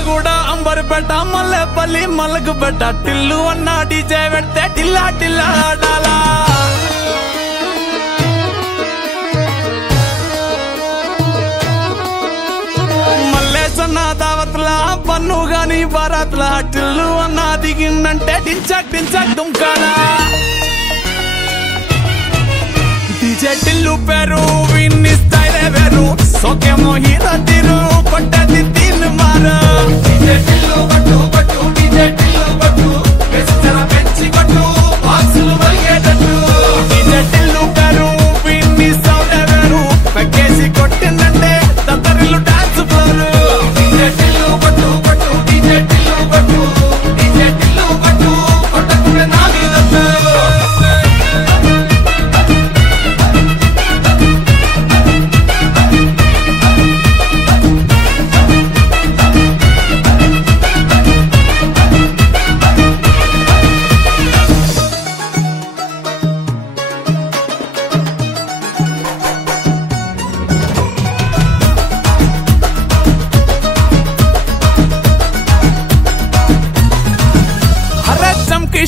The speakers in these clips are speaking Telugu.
మిర్యాలగూడ అంబర్పేట మల్లెపల్లి మలకపేట టిల్లు అన్న డీజే పెడితే టిల్లా టిల్లా ఆడాలా మల్లేసన్న దావత్లా పన్ను గాని బారాత్లా టిల్లు అన్న దిగిందంటే టించక్ టించక్ దుంకాలా డీజే టిల్లు పేరు విన్ని స్టైలే వేరు సోకేమో హీరో తీరు కొట్టది తీన్ మారు డీజే టిల్లు పట్టు పట్టు డీజే టిల్లు పట్టు వెచ్చన పెంచి కొట్టు బాక్సులు వలిగేటట్టు డీజే టిల్లు పేరు విన్ని సౌండే వేరు పెక్కేసి కొట్టిందంటే తత్తరిల్లు డాన్స్ ఫ్లోర్ డీజే టిల్లు పట్టు పట్టు డీజే టిల్లు పట్టు డీజే టిల్లు పట్టు కొట్టకుండా నా మీద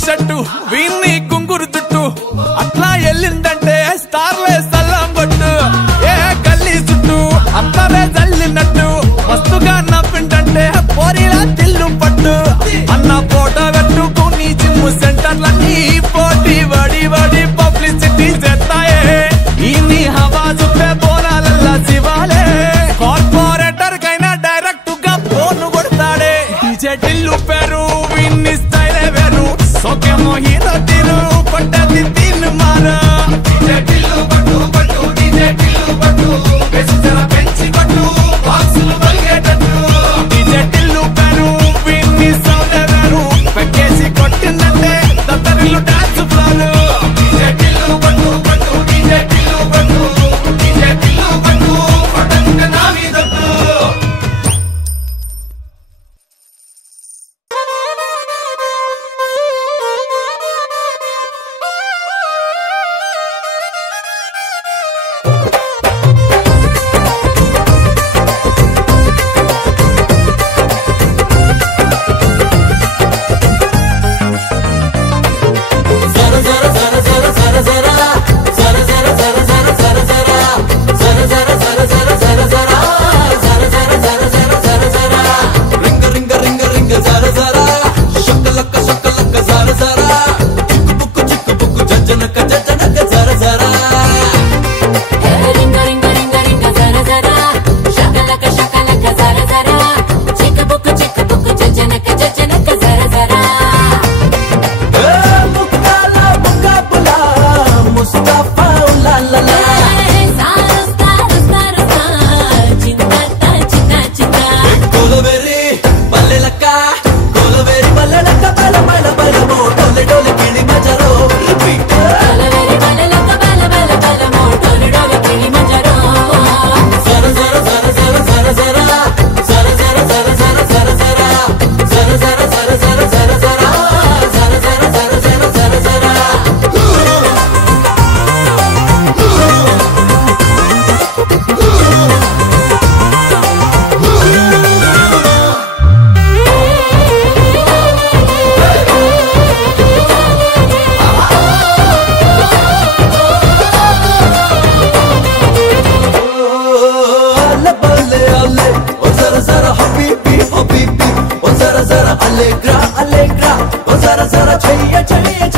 షట్టు వీన్ని కుంగురు చుట్టు అట్లా ఎల్లిందంటే స్టార్లే సల్లం కొట్టు ఏ గల్లీ చుట్టూ అత్తరే జల్లినట్టు మస్తుగా నవ్విందంటే పోరిలా తిల్లు పట్టు అన్న ఫోటో పెట్టుకుని జిమ్ సెంటర్లన్నీ పోటీ వడి వడి పబ్లిసిటీ చేస్తాయే ఈ హవా చూపే బోనాలల్లా శివాలే కార్పొరేటర్ కైనా డైరెక్ట్ గా ఫోన్ కొడతాడే డీజే టిల్లు పేరు విన్ని స్టైలే వేరు సోకేమో హీరో తీరు కొట్టది తీన్ మారు డీజే టిల్లు పట్టు పట్టు డీజే టిల్లు పట్టు వెచ్చన పెంచి కొట్టు బాక్సులు వలిగేటట్టు డీజే టిల్లు పేరు విన్ని సౌండే వేరు పెక్కేసి కొట్టిందంటే తత్తరిల్లు డాన్స్ ఫ్లోర్ డీజే టిల్లు పట్టు పట్టు డీజే టిల్లు పట్టు డీజే టిల్లు పట్టు కొట్టకుండా నా మీదట్టు Allegra, allegra, o zara zara chaiya chaiya